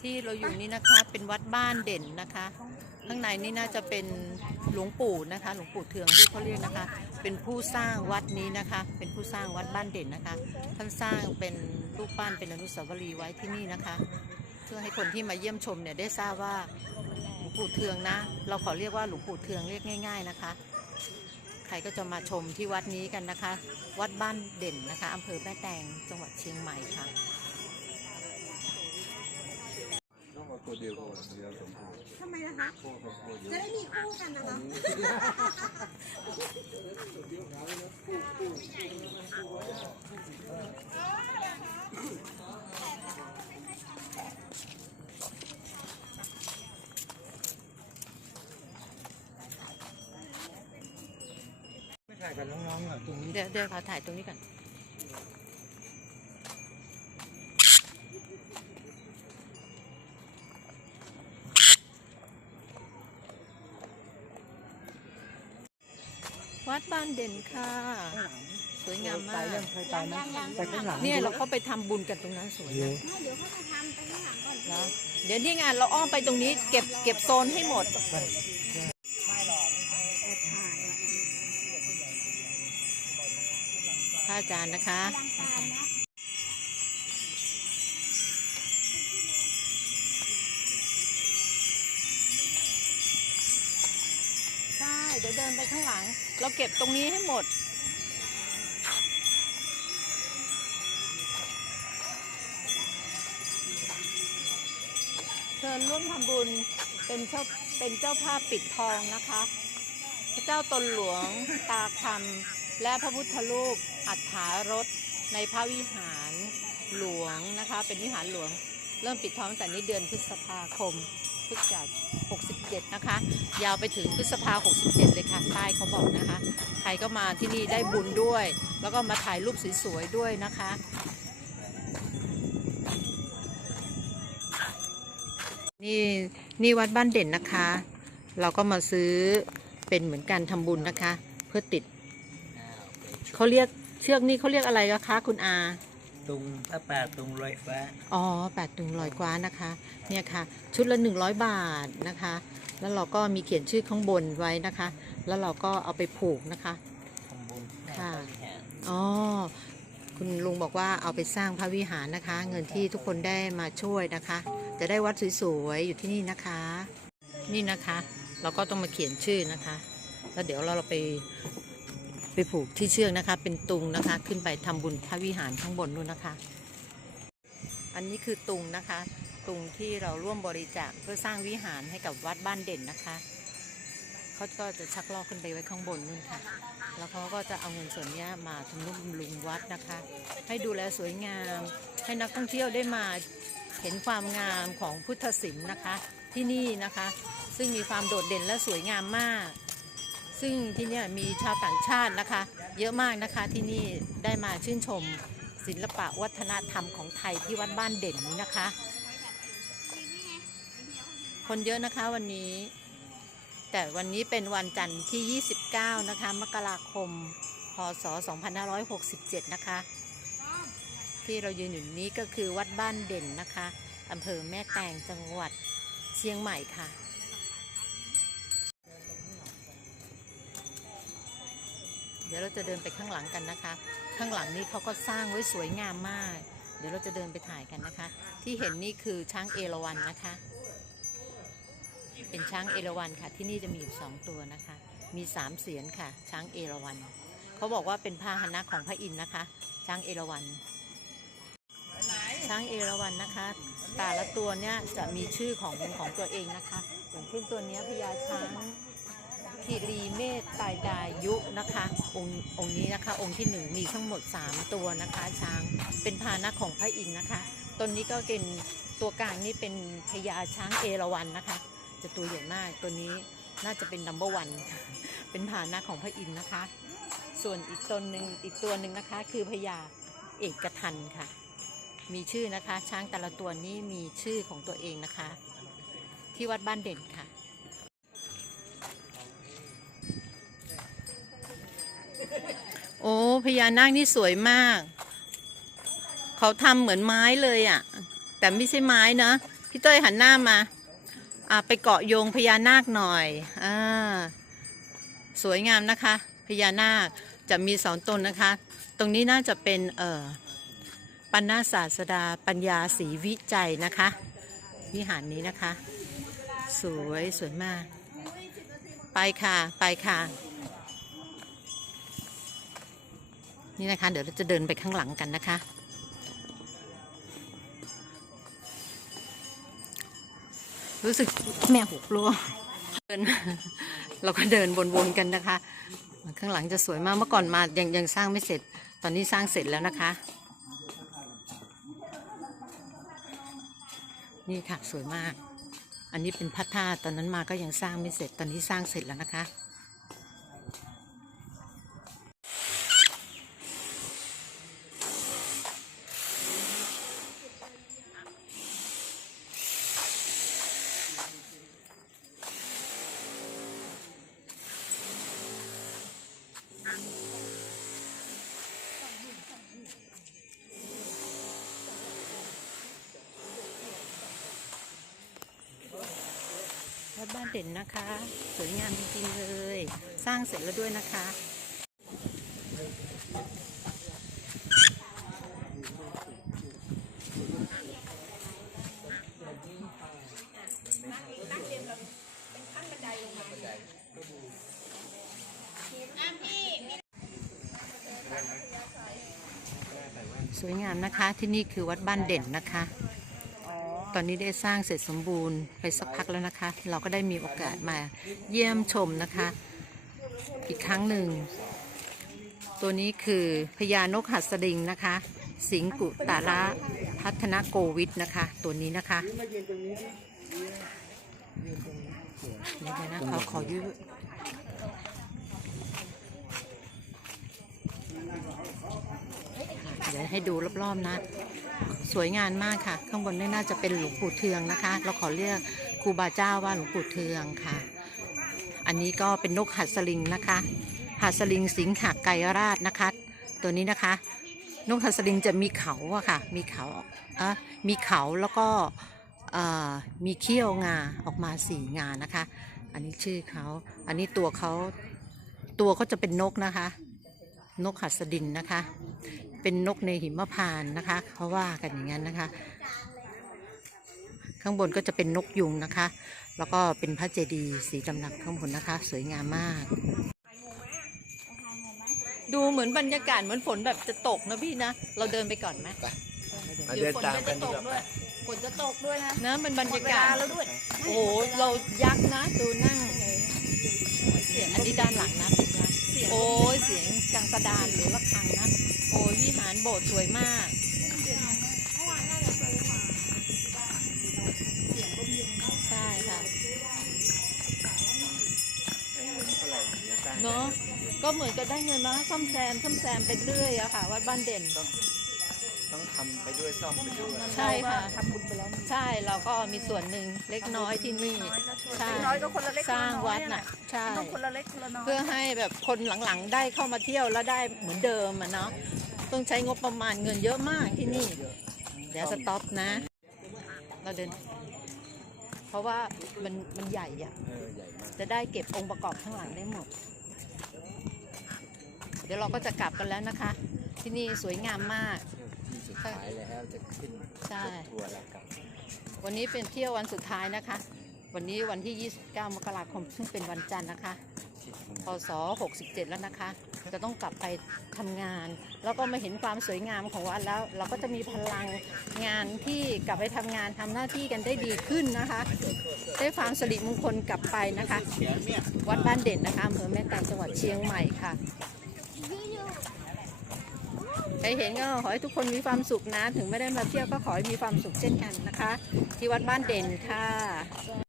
ที่เราอยู่นี่นะคะเป็นวัดบ้านเด่นนะคะ ข้างในนี่น่าจะเป็นหลวงปู่นะคะ หลวงปู่เทืองที่เขาเรียกนะคะ เป็นผู้สร้างวัดนี้นะคะ เป็นผู้สร้างวัดบ้านเด่นนะคะ ท่านสร้างเป็นรูปปั้นเป็นอนุสาวรีย์ไว้ที่นี่นะคะ เพื่อให้คนที่มาเยี่ยมชมเนี่ยได้ทราบว่าหลวงปู่เทืองนะ เราขอเรียกว่าหลวงปู่เทืองเรียกง่าย ๆนะคะ ใครก็จะมาชมที่วัดนี้กันนะคะ วัดบ้านเด่นนะคะอำเภอแม่แตงจังหวัดเชียงใหม่ค่ะ ต้องเอาตัวเดียวก่อนเดียวสมบูรณ์ทำไมนะคะพวกเขาตัวเดียวจะได้มีคู่กันนะคะไม่ถ่ายกับน้องๆอะตรงนี้ เดี๋ยวเดี๋ยวขอถ่ายตรงนี้ก่อน วัดบ้านเด่นค่ะ สวยงามมากเคยไปไหมไปข้างหลังเนี่ยเราเข้าไปทำบุญกันตรงนั้นสวยเยนะ อะไม่เดี๋ยวเขาจะทำไปข้างหลังก่อน แล้วเดี๋ยวนี่งานเราอ้อมไปตรงนี้เก็บเก็บโซนให้หมด พระอาจารย์นะคะดังการนะใช่ เดี๋ยวเดินไปข้างหลัง เราเก็บตรงนี้ให้หมด เชิญร่วมทำบุญเป็นเจ้าเป็นเจ้าภาพปิดทองนะคะ พระเจ้าตนหลวงตาคำและพระพุทธรูปอัฏฐารถในพระวิหารหลวงนะคะ เป็นวิหารหลวง เริ่มปิดทองตั้งแต่นี้เดือนพฤษภาคม พุทธศักราช67 นะคะ ยาวไปถึงพฤษภา 67 เลยค่ะป้ายเขาบอกนะคะ ใครก็มาที่นี่ได้บุญด้วย แล้วก็มาถ่ายรูปสวยๆด้วยนะคะนี่นี่วัดบ้านเด่นนะคะ เราก็มาซื้อเป็นเหมือนการทำบุญนะคะ เพื่อติดเขาเรียกเชือกนี่เขาเรียกอะไรคะคุณอา ตุงพระป่าตุงลอยฟ้า อ๋อแปดตุงลอยกว้านะคะ เนี่ยค่ะ ชุดละ 100 บาทนะคะ แล้วเราก็มีเขียนชื่อข้างบนไว้นะคะ แล้วเราก็เอาไปผูกนะคะทำบุญค่ะ อ๋อ คุณลุงบอกว่าเอาไปสร้างพระวิหารนะคะ เงินที่ทุกคนได้มาช่วยนะคะ จะได้วัดสวยๆอยู่ที่นี่นะคะ นี่นะคะ เราก็ต้องมาเขียนชื่อนะคะ แล้วเดี๋ยวเราไป ไปผูกที่เชือกนะคะ เป็นตุงนะคะ ขึ้นไปทำบุญพระวิหารข้างบนนู่นนะคะ อันนี้คือตุงนะคะ ตุงที่เราร่วมบริจาคเพื่อสร้างวิหารให้กับวัดบ้านเด่นนะคะเขาก็จะชักลอกขึ้นไปไว้ข้างบนนู่นค่ะ แล้วเขาก็จะเอาเงินส่วนนี้มาทำนุบำรุงวัดนะคะ ให้ดูแลสวยงาม ให้นักท่องเที่ยวได้มาเห็นความงามของพุทธศิลป์นะคะ ที่นี่นะคะ ซึ่งมีความโดดเด่นและสวยงามมาก ซึ่งที่นี่มีชาวต่างชาตินะคะ เยอะมากนะคะที่นี่ได้มาชื่นชมศิลปะวัฒนธรรมของไทยที่วัดบ้านเด่นนี้นะคะ คนเยอะนะคะวันนี้ แต่วันนี้เป็นวันจันทร์ที่ 29 นะคะ มกราคม พศ 2567 นะคะ ที่เรายืนอยู่นี้ก็คือวัดบ้านเด่นนะคะอำเภอแม่แตงจังหวัดเชียงใหม่ค่ะ เดี๋ยวเราจะเดินไปข้างหลังกันนะคะ ข้างหลังนี้เขาก็สร้างไว้สวยงามมาก เดี๋ยวเราจะเดินไปถ่ายกันนะคะ ที่เห็นนี่คือช้างเอราวัณนะคะ เป็นช้างเอราวัณค่ะ ที่นี่จะมีอยู่สองตัวนะคะ มีสามเสียนค่ะ ช้างเอราวัณเขาบอกว่าเป็นพาหนะของพระอินทร์นะคะ ช้างเอราวัณช้างเอราวัณนะคะ แต่ละตัวเนี่ยจะมีชื่อของของตัวเองนะคะอย่างเช่นตัวนี้พญาช้าง คีรีเมธตายดายุนะคะ องค์องค์นี้นะคะ องค์ที่หนึ่งมีทั้งหมด 3 ตัวนะคะช้างเป็นพานะของพระอินทร์นะคะตนนี้ก็เป็นตัวกลางนี่เป็นพญาช้างเอราวัณนะคะ จะตัวใหญ่มากตัวนี้น่าจะเป็นนัมเบอร์วันเป็นพานะของพระอินทร์นะคะ ส่วนอีกตนหนึ่งอีกตัวหนึ่งนะคะ คือพญาเอกทันค่ะ มีชื่อนะคะช้างแต่ละตัวนี้มีชื่อของตัวเองนะคะ ที่วัดบ้านเด่นค่ะ โอ้พญานาคนี่สวยมาก เขาทำเหมือนไม้เลยอะ่ะ แต่ไม่ใช่ไม้นะพี่เต้ยหันหน้ามา อ่าไปเกาะโยงพญานาคหน่อยอ่าสวยงามนะคะ พญานาคจะมีสองตนนะคะ ตรงนี้น่าจะเป็นเอ่อปัญญาศาสดาปัญญาศรีวิจัยนะคะ วิหารนี้นะคะ สวยสวยมาก ไปค่ะ ไปค่ะ นี่นะคะ เดี๋ยวเราจะเดินไปข้างหลังกันนะคะ รู้สึกแม่หกลัวเดินเราก็เดินวนๆกันนะคะ ข้างหลังจะสวยมากเมื่อก่อนมายังยังสร้างไม่เสร็จ ตอนนี้สร้างเสร็จแล้วนะคะ นี่ค่ะสวยมาก อันนี้เป็นพระธาตุตอนนั้นมาก็ยังสร้างไม่เสร็จ ตอนนี้สร้างเสร็จแล้วนะคะ ดบ้านเด่นนะคะ สวยงามจริงๆเลย สร้างเสร็จแล้วด้วยนะคะสวยงามนะคะที่นี่คือวัดบ้านเด่นนะคะ ตอนนี้ได้สร้างเสร็จสมบูรณ์ไปสักพักแล้วนะคะ เราก็ได้มีโอกาสมาเยี่ยมชมนะคะ อีกครั้งหนึ่ง ตัวนี้คือพญานกหัสดิงนะคะ สิงกุตาระพัฒนโกวิทนะคะ ตัวนี้นะคะเดี๋ยวนะเขาขอยืด เดี๋ยวให้ดูรอบๆนะ สวยงามมากค่ะ ข้างบนนี่น่าจะเป็นหลวงปู่เทืองนะคะ เราขอเรียกครูบาเจ้าว่าหลวงปู่เทืองค่ะ อันนี้ก็เป็นนกหัดสลิงนะคะหัดสลิงสิงหไกรราชนะคะ ตัวนี้นะคะ นกหัดสลิงจะมีเขาอะค่ะ มีเขาอะมีเขาแล้วก็มีเขี้ยวงาออกมาสี่งานะคะ อันนี้ชื่อเขา อันนี้ตัวเขาตัวเขาจะเป็นนกนะคะ นกหัสดินนะคะ เป็นนกในหิมพานต์นะคะ เขาว่ากันอย่างนั้นนะคะ ข้างบนก็จะเป็นนกยุงนะคะ แล้วก็เป็นพระเจดีย์สีดำๆข้างบนนะคะ สวยงามมาก ดูเหมือนบรรยากาศเหมือนฝนแบบจะตกนะพี่นะ เราเดินไปก่อนไหมมาเดินตามกันดีกว่าฝนจะตกด้วยนะนะเป็นบรรยากาศแล้วด้วย โอ้โหเรายักษ์นะดูนั่งอันนี้ด้านหลังนะเป็นยักษ์โอ้ยเสียงกังสดานหรือระฆังนะ โอ้ยวิหารโบสถ์สวยมากใช่ค่ะเนาะก็เหมือนกับได้เงินมาซ่อมแซมซ่อมแซมไปเรื่อยอะค่ะ วัดบ้านเด่นต้อง ทำไปด้วยซ่อมไปด้วยใช่ค่ะทำบุญไปแล้วใช่เราก็มีส่วนหนึ่งเล็กน้อยที่นี่ใช่น้อยก็คนละเล็กสร้างวัดน่ะใช่ต้องคนละเล็กคนละน้อยเพื่อให้แบบคนหลังๆได้เข้ามาเที่ยวแล้วได้เหมือนเดิมอะเนาะต้องใช้งบประมาณเงินเยอะมากที่นี่ เดี๋ยวสต็อปนะ เราเดิน เพราะว่ามันมันใหญ่อะเออใหญ่มากจะได้เก็บองค์ประกอบข้างหลังได้หมด เดี๋ยวเราก็จะกลับกันแล้วนะคะ ที่นี่สวยงามมากที่ สุดท้ายแล้วจะขึ้นใช่ทัวร์แล้วกลับวันนี้เป็นเที่ยววันสุดท้ายนะคะ วันนี้วันที่ 29 มกราคมซึ่งเป็นวันจันทร์นะคะพศ67 แล้วนะคะ จะต้องกลับไปทำงาน แล้วก็มาเห็นความสวยงามของวัดแล้ว เราก็จะมีพลังงานที่กลับไปทำงานทำหน้าที่กันได้ดีขึ้นนะคะ ได้ความสิริมงคลกลับไปนะคะ วัดบ้านเด่นนะคะอำเภอแม่แตงจังหวัดเชียงใหม่ค่ะ ใครเห็นก็ขอให้ทุกคนมีความสุขนะ ถึงไม่ได้มาเที่ยวก็ขอให้มีความสุขเช่นกันนะคะ ที่วัดบ้านเด่นค่ะ